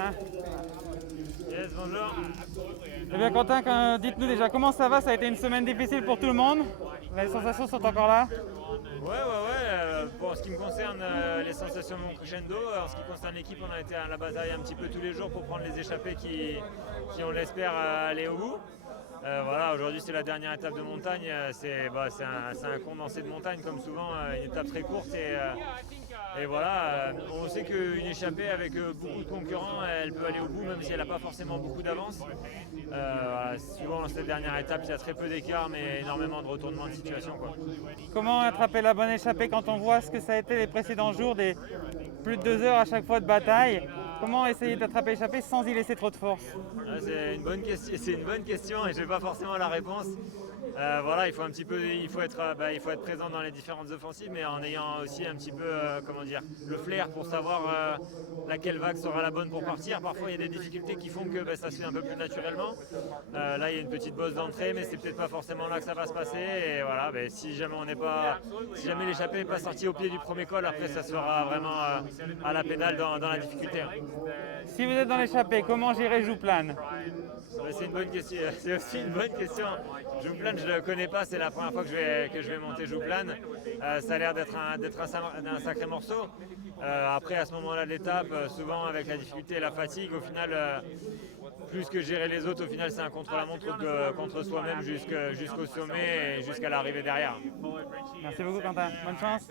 Yes, bonjour. Eh bien Quentin, dites-nous déjà comment ça va, ça a été une semaine difficile pour tout le monde. Les sensations sont encore là. Ouais. Pour ce qui me concerne, les sensations vont crescendo. En ce qui concerne l'équipe, on a été à la bataille un petit peu tous les jours pour prendre les échappées qui on l'espère, aller au bout. Voilà, aujourd'hui c'est la dernière étape de montagne. C'est un condensé de montagne comme souvent, une étape très courte et voilà. On sait qu'une échappée avec beaucoup de concurrents, elle peut aller au bout même si elle n'a pas forcément beaucoup d'avance. Voilà, souvent dans cette dernière étape, il y a très peu d'écart mais énormément de retournements de situation, quoi. Comment attraper la bonne échappée quand on voit ce que ça a été les précédents jours, des plus de 2 heures à chaque fois de bataille? Comment essayer d'attraper l'échappée sans y laisser trop de force? C'est une bonne question et je n'ai pas forcément la réponse. Voilà, il faut être présent dans les différentes offensives, mais en ayant aussi un petit peu, comment dire, le flair pour savoir laquelle vague sera la bonne pour partir. Parfois, il y a des difficultés qui font que ça se fait un peu plus naturellement. Là, il y a une petite bosse d'entrée, mais c'est peut-être pas forcément là que ça va se passer. Et voilà, si jamais l'échappée n'est pas sortie au pied du premier col, après, ça se fera vraiment à la pédale dans la difficulté. Si vous êtes dans l'échappée, comment gérer Jouplane? C'est une bonne question. C'est aussi une bonne question. Jouplane, je ne le connais pas. C'est la première fois que je vais monter Jouplane. Ça a l'air d'être un sacré morceau. Après, à ce moment-là de l'étape, souvent avec la difficulté et la fatigue, au final, plus que gérer les autres, au final, c'est un contre-la-montre contre soi-même jusqu'au sommet et jusqu'à l'arrivée derrière. Merci beaucoup Quentin, bonne chance.